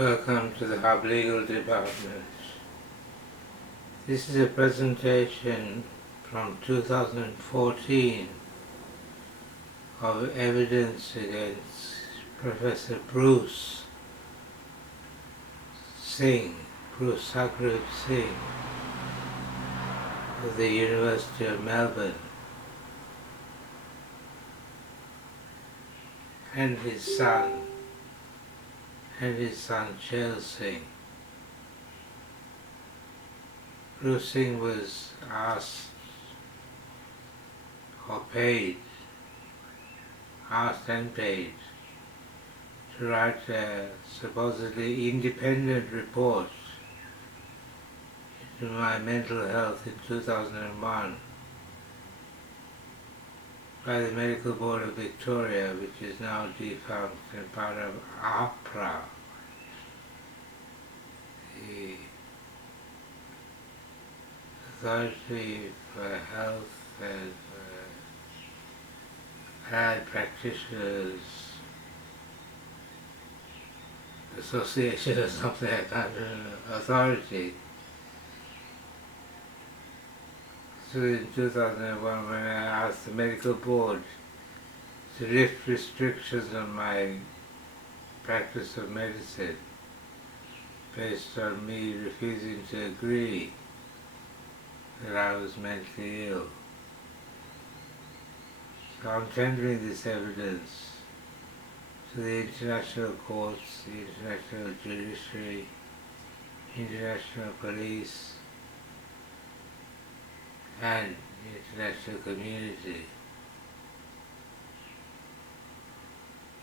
Welcome to the Hub Legal Department. This is a presentation from 2014 of evidence against Professor Bruce Singh, Bruce Chakravarti Singh of the University of Melbourne, and his son Shel Singh. Bruce Singh was asked and paid to write a supposedly independent report into my mental health in 2001 by the Medical Board of Victoria, which is now defunct and part of APRA, the Authority for Health and Allied Practitioners Association or something, I can't remember, authority. So in 2001, when I asked the medical board to lift restrictions on my practice of medicine based on me refusing to agree that I was mentally ill. So I'm tendering this evidence to the international courts, the international judiciary, international police, and the international community.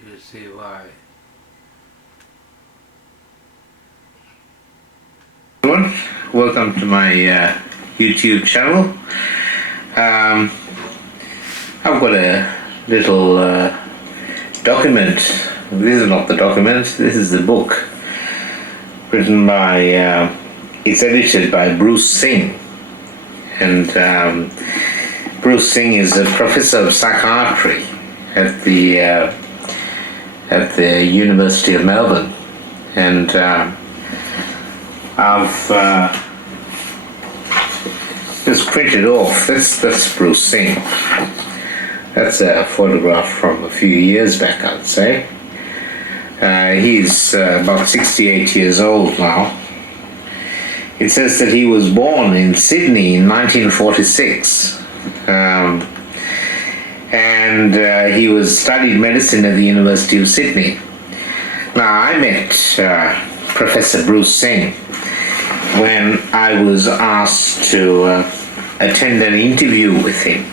You'll see why. Everyone, welcome to my YouTube channel. I've got a little document. This is not the document, this is the book written by, it's edited by Bruce Singh. And Bruce Singh is a professor of psychiatry at the University of Melbourne, and I've just printed off. That's Bruce Singh. That's a photograph from a few years back, I'd say. He's about 68 years old now. It says that he was born in Sydney in 1946, and he studied medicine at the University of Sydney. Now, I met Professor Bruce Singh when I was asked to attend an interview with him.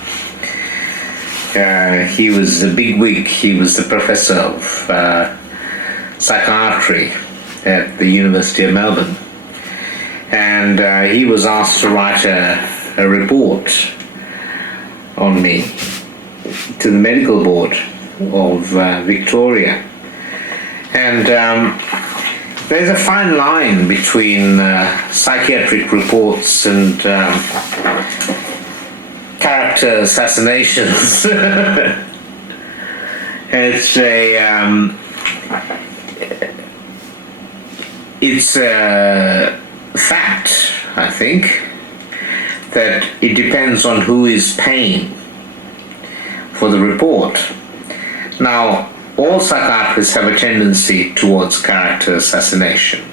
He was a bigwig. He was the professor of psychiatry at the University of Melbourne. And he was asked to write a report on me to the Medical Board of Victoria. And there's a fine line between psychiatric reports and character assassinations. It's a fact, I think, that it depends on who is paying for the report. Now, all psychiatrists have a tendency towards character assassination.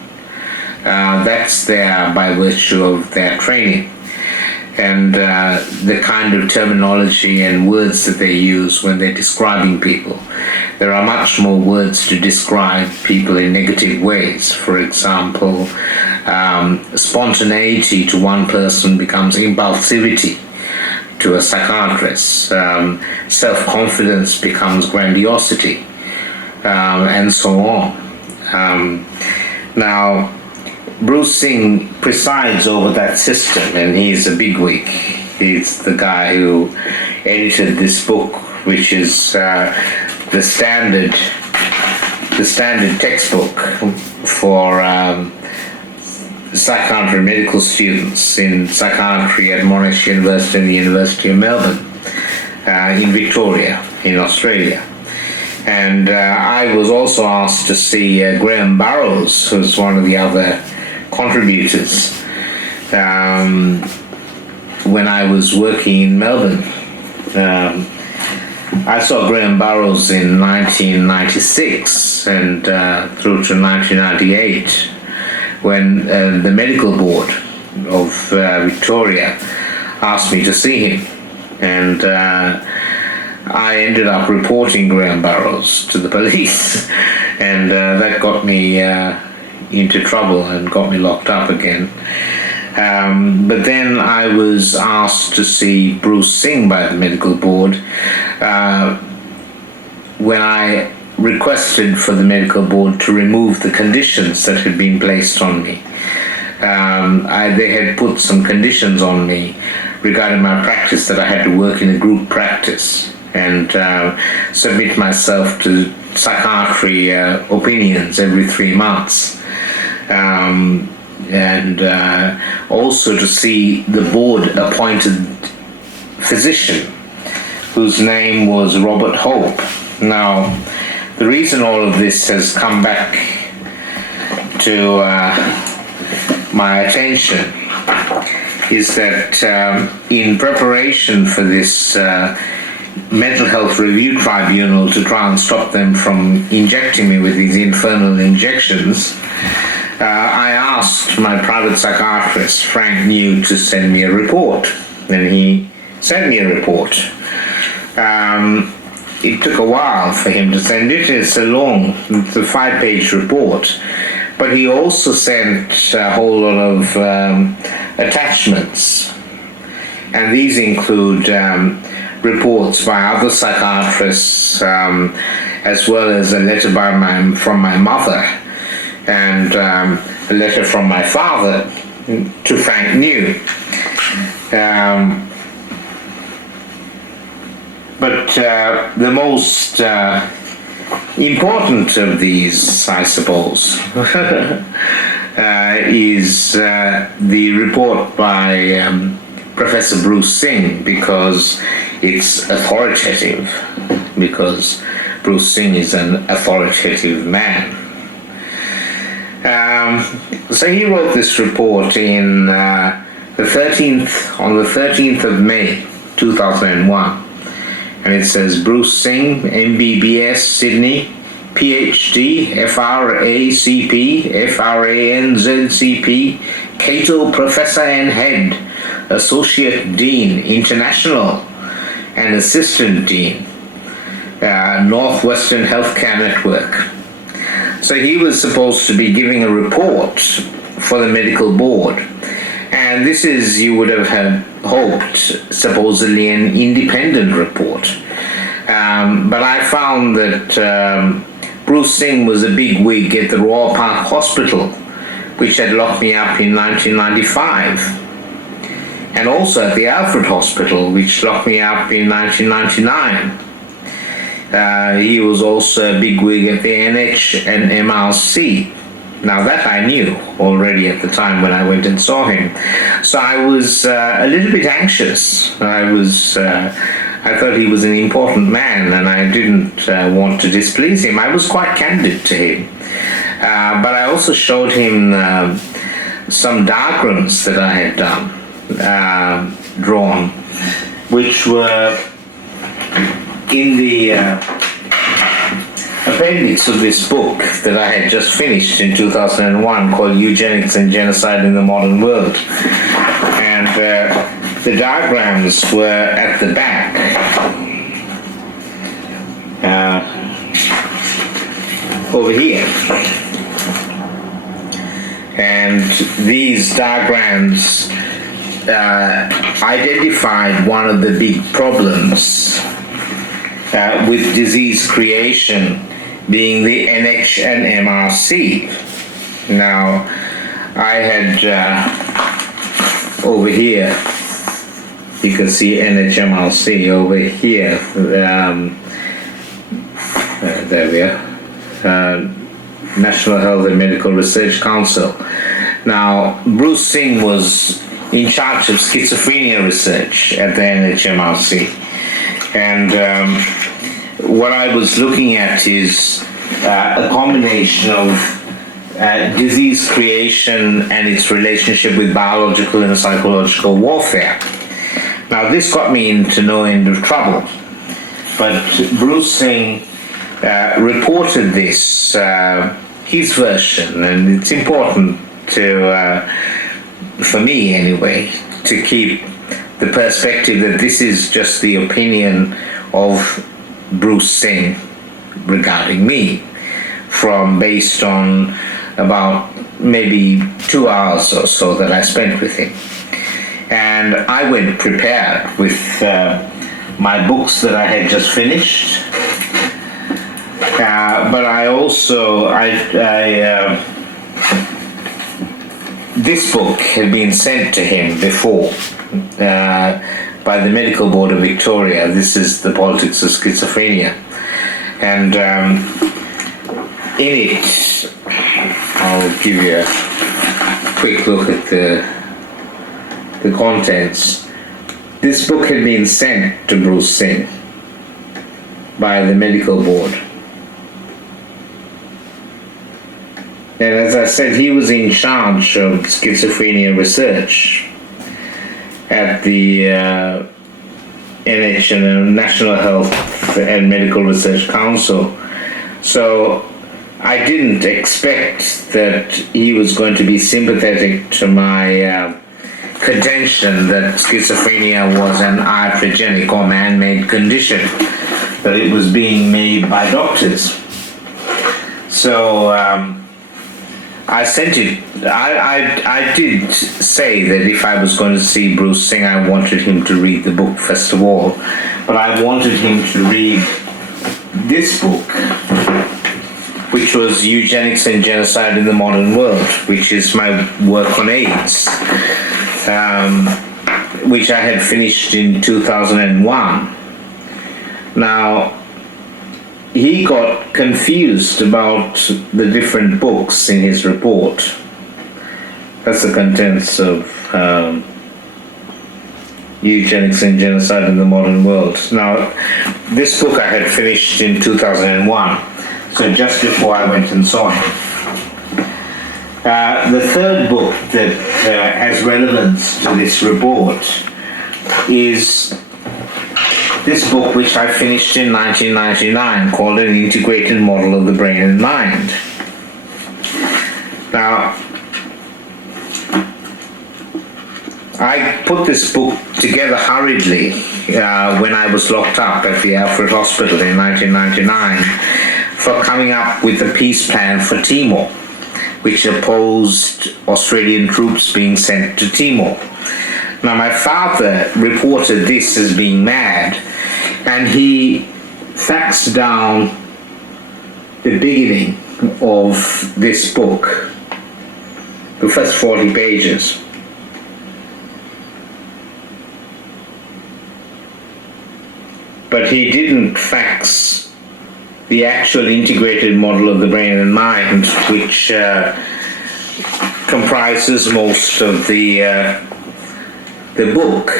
That's there by virtue of their training and the kind of terminology and words that they use when they're describing people. There are much more words to describe people in negative ways. For example, spontaneity to one person becomes impulsivity to a psychiatrist. Self-confidence becomes grandiosity, and so on. Now, Bruce Singh presides over that system, and he's a bigwig. He's the guy who edited this book, which is the standard textbook for psychiatry medical students in psychiatry at Monash University and the University of Melbourne in Victoria, in Australia. And I was also asked to see Graham Burrows, who's one of the other contributors, when I was working in Melbourne. I saw Graham Burrows in 1996 and through to 1998, when the medical board of Victoria asked me to see him. And I ended up reporting Graham Burrows to the police, and that got me into trouble and got me locked up again. But then I was asked to see Bruce Singh by the medical board when I requested for the medical board to remove the conditions that had been placed on me. They had put some conditions on me regarding my practice, that I had to work in a group practice and submit myself to psychiatry opinions every 3 months. And also to see the board-appointed physician, whose name was Robert Hope. Now, the reason all of this has come back to my attention is that in preparation for this mental health review tribunal to try and stop them from injecting me with these infernal injections, I asked my private psychiatrist, Frank New, to send me a report, and he sent me a report. It took a while for him to send it. It's a 5-page report, but he also sent a whole lot of attachments, and these include reports by other psychiatrists, as well as a letter from my mother, and a letter from my father to Frank New. But the most important of these, I suppose, is the report by Professor Bruce Singh, because it's authoritative, because Bruce Singh is an authoritative man. So he wrote this report on the 13th of May 2001, and it says, Bruce Singh, MBBS, Sydney, PhD, FRACP, FRANZCP, Cato Professor and Head, Associate Dean, International, and Assistant Dean, Northwestern Healthcare Network. So he was supposed to be giving a report for the medical board, and this is, you would have hoped, supposedly an independent report. But I found that Bruce Singh was a big wig at the Royal Park Hospital, which had locked me up in 1995, and also at the Alfred Hospital, which locked me up in 1999. He was also a bigwig at the NH and MRC. Now that I knew already at the time when I went and saw him. So I was a little bit anxious. I thought he was an important man, and I didn't want to displease him. I was quite candid to him. But I also showed him some diagrams that I had drawn, which were in the appendix of this book that I had just finished in 2001, called Eugenics and Genocide in the Modern World. And the diagrams were at the back. Over here. And these diagrams identified one of the big problems with disease creation, being the NH and MRC. Now, I had over here, you can see NHMRC over here. There we are. National Health and Medical Research Council. Now, Bruce Singh was in charge of schizophrenia research at the NHMRC. And what I was looking at is a combination of disease creation and its relationship with biological and psychological warfare. Now, this got me into no end of trouble, but Bruce Singh reported this, his version, and it's important to, for me anyway, to keep the perspective that this is just the opinion of Bruce Singh regarding me, based on about maybe 2 hours or so that I spent with him. And I went prepared with my books that I had just finished, but I also, this book had been sent to him before by the Medical Board of Victoria. This is The Politics of Schizophrenia. And in it, I'll give you a quick look at the contents. This book had been sent to Bruce Singh by the Medical Board. And as I said, he was in charge of schizophrenia research at the National Health and Medical Research Council. So I didn't expect that he was going to be sympathetic to my contention that schizophrenia was an iatrogenic or man-made condition, that it was being made by doctors. So I sent it. I did say that if I was going to see Bruce Singh, I wanted him to read the book first of all, but I wanted him to read this book, which was Eugenics and Genocide in the Modern World, which is my work on AIDS, which I had finished in 2001. Now, he got confused about the different books in his report. That's the contents of Eugenics and Genocide in the Modern World. Now, this book I had finished in 2001, so just before I went and saw him. The third book that has relevance to this report is this book, which I finished in 1999, called An Integrated Model of the Brain and Mind. Now, I put this book together hurriedly when I was locked up at the Alfred Hospital in 1999 for coming up with a peace plan for Timor, which opposed Australian troops being sent to Timor. Now, my father reported this as being mad, and he faxed down the beginning of this book, the first 40 pages. But he didn't fax the actual integrated model of the brain and mind, which comprises most of the book.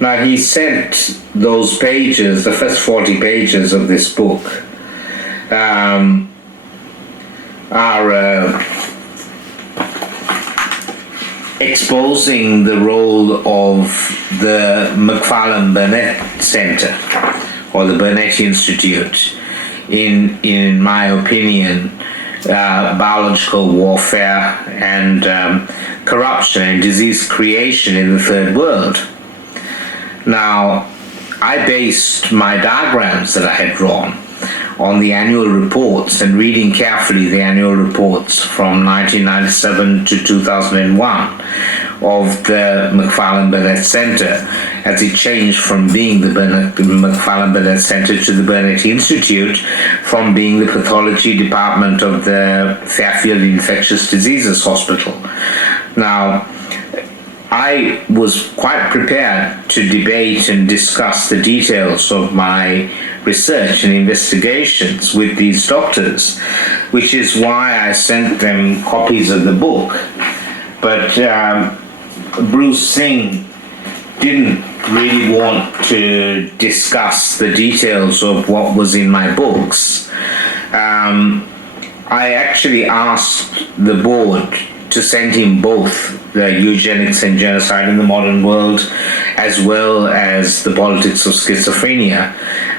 Now, he sent those pages, the first 40 pages of this book, are exposing the role of the McFarlane-Burnett Center, or the Burnett Institute, in my opinion, biological warfare and corruption and disease creation in the third world. Now, I based my diagrams that I had drawn on the annual reports, and reading carefully the annual reports from 1997 to 2001 of the McFarlane-Burnett Center, as it changed from being the McFarlane-Burnett Center to the Burnett Institute, from being the pathology department of the Fairfield Infectious Diseases Hospital. Now, I was quite prepared to debate and discuss the details of my research and investigations with these doctors, which is why I sent them copies of the book. But Bruce Singh didn't really want to discuss the details of what was in my books, I actually asked the board to send him both the Eugenics and Genocide in the Modern World as well as the Politics of Schizophrenia.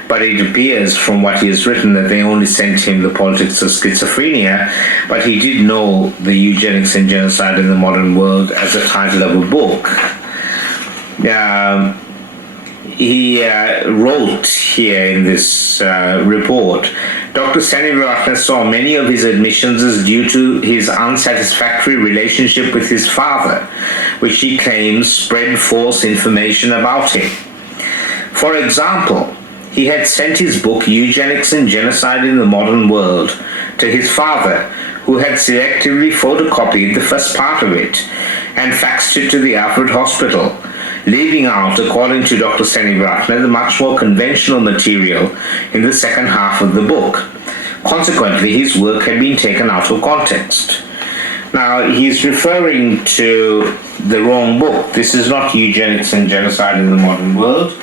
But it appears from what he has written that they only sent him the Politics of Schizophrenia, but he did know the Eugenics and Genocide in the Modern World as the title of a book. He wrote here in this report, Dr. Chakravarti saw many of his admissions as due to his unsatisfactory relationship with his father, which he claims spread false information about him. For example, he had sent his book Eugenics and Genocide in the Modern World to his father, who had selectively photocopied the first part of it and faxed it to the Alfred Hospital, leaving out, according to Dr. Chakravarti, the much more conventional material in the second half of the book. Consequently, his work had been taken out of context. Now, he's referring to the wrong book. This is not Eugenics and Genocide in the Modern World.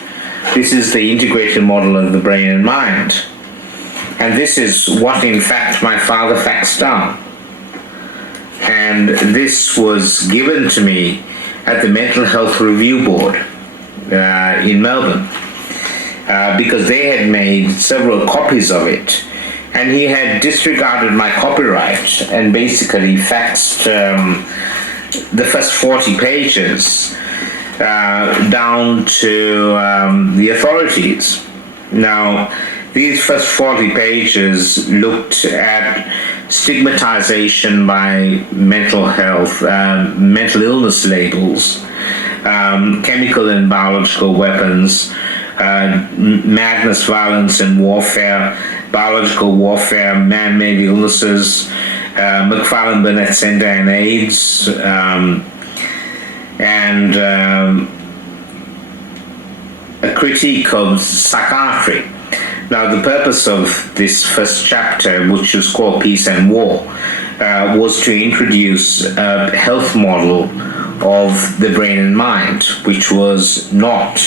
This is the integrated model of the brain and mind. And this is what, in fact, my father faxed down. And this was given to me at the Mental Health Review Board in Melbourne because they had made several copies of it, and he had disregarded my copyright and basically faxed the first 40 pages down to the authorities. Now, these first 40 pages looked at stigmatization by mental health, mental illness labels, chemical and biological weapons, madness, violence and warfare, biological warfare, man-made illnesses, McFarlane Burnett Center and AIDS, and a critique of psychiatry. Now, the purpose of this first chapter, which was called Peace and War, was to introduce a health model of the brain and mind, which was not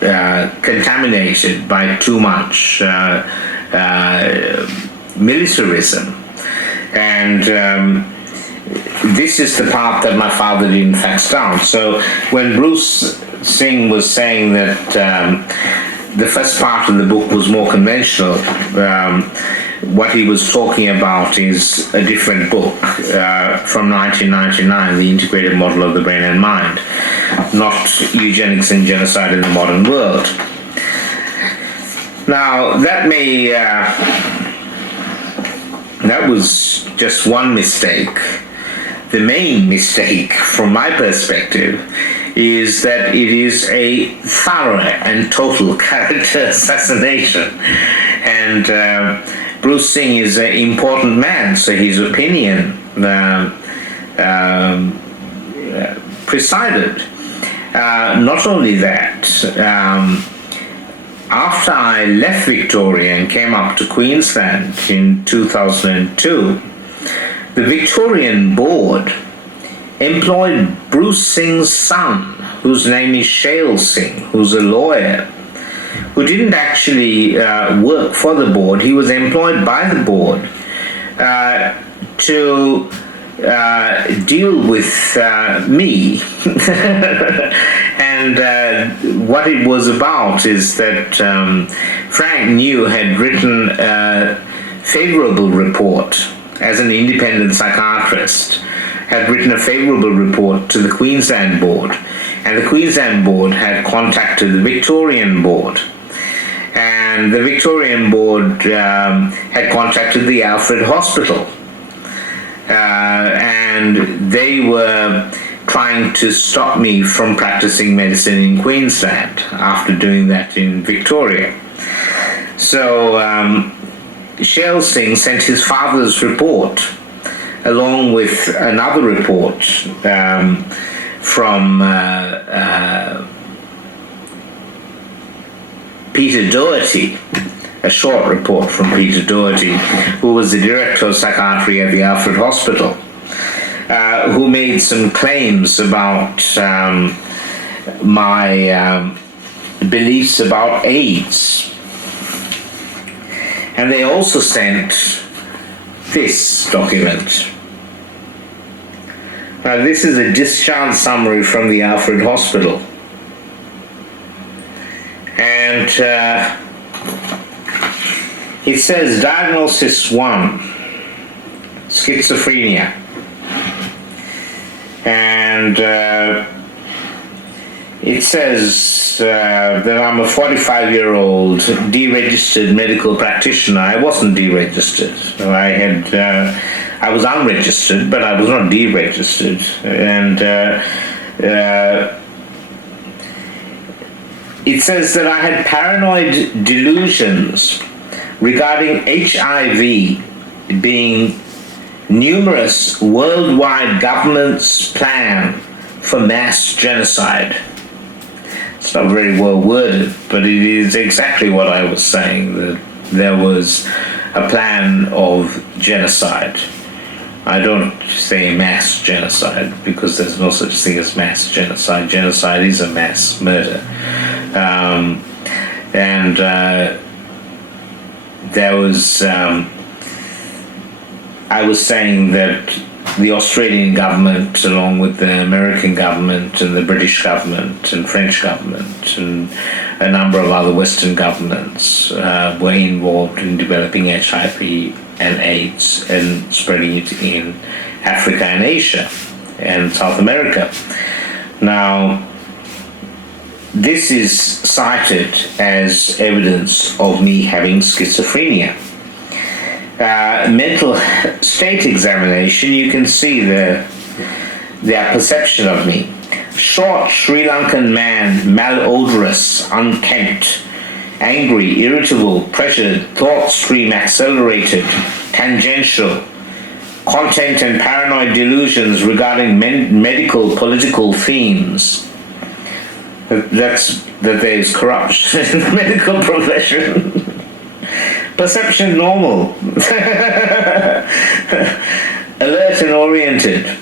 contaminated by too much militarism. And this is the part that my father didn't fax down. So when Bruce Singh was saying that the first part of the book was more conventional, what he was talking about is a different book from 1999, The Integrated Model of the Brain and Mind, not Eugenics and Genocide in the Modern World. Now, that was just one mistake. The main mistake, from my perspective, is that it is a thorough and total character assassination. And Bruce Singh is an important man, so his opinion presided. Not only that, after I left Victoria and came up to Queensland in 2002, the Victorian board employed Bruce Singh's son, whose name is Shail Singh, who's a lawyer, who didn't actually work for the board. He was employed by the board to deal with me. And what it was about is that Frank New had written a favourable report as an independent psychiatrist, had written a favourable report to the Queensland board, and the Queensland board had contacted the Victorian board, and the Victorian board had contacted the Alfred Hospital, and they were trying to stop me from practicing medicine in Queensland after doing that in Victoria. So Shail Singh sent his father's report along with another report from Peter Doherty, a short report from Peter Doherty, who was the director of psychiatry at the Alfred Hospital, who made some claims about my beliefs about AIDS. And they also sent this document. Now, this is a discharge summary from the Alfred Hospital. And it says diagnosis 1, schizophrenia. And it says that I'm a 45-year-old deregistered medical practitioner. I wasn't deregistered. I was unregistered, but I was not deregistered. And it says that I had paranoid delusions regarding HIV being numerous worldwide governments' plan for mass genocide. It's not very well worded, but it is exactly what I was saying, that there was a plan of genocide. I don't say mass genocide because there's no such thing as mass genocide. Genocide is a mass murder. There was, I was saying that the Australian government, along with the American government and the British government and French government and a number of other Western governments were involved in developing HIV and AIDS and spreading it in Africa and Asia and South America. Now, this is cited as evidence of me having schizophrenia. Mental state examination, you can see their perception of me. Short Sri Lankan man, malodorous, unkempt, angry, irritable, pressured, thought stream accelerated, tangential, content and paranoid delusions regarding medical, political themes. That there is corruption in the medical profession. Perception normal. Alert and orientated.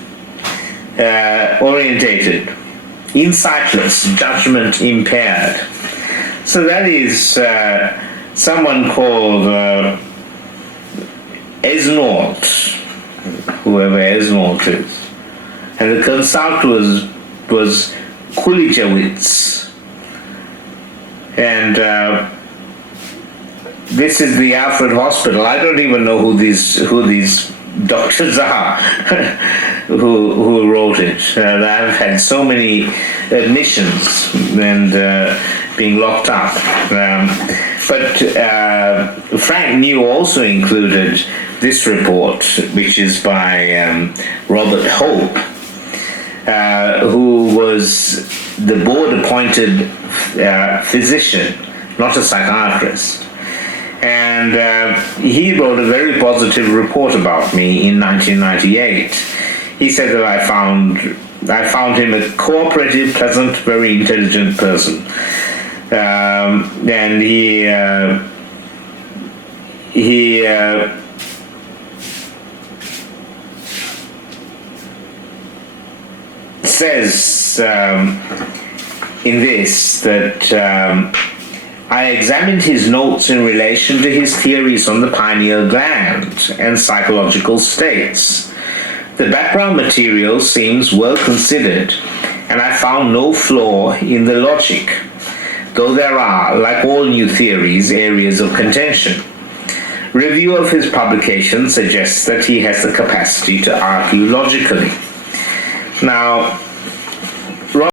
Insightless, judgment impaired. So that is someone called Esnault, whoever Esnault is. And the consult was Kulijewicz. And this is the Alfred Hospital. I don't even know who these doctors are who wrote it. I've had so many admissions and being locked up. But Frank New also included this report, which is by Robert Hope, who was the board-appointed physician, not a psychiatrist. And he wrote a very positive report about me in 1998. He said that I found him a cooperative, pleasant, very intelligent person. And he says in this that I examined his notes in relation to his theories on the pineal gland and psychological states. The background material seems well considered, and I found no flaw in the logic, though there are, like all new theories, areas of contention. Review of his publication suggests that he has the capacity to argue logically. Now,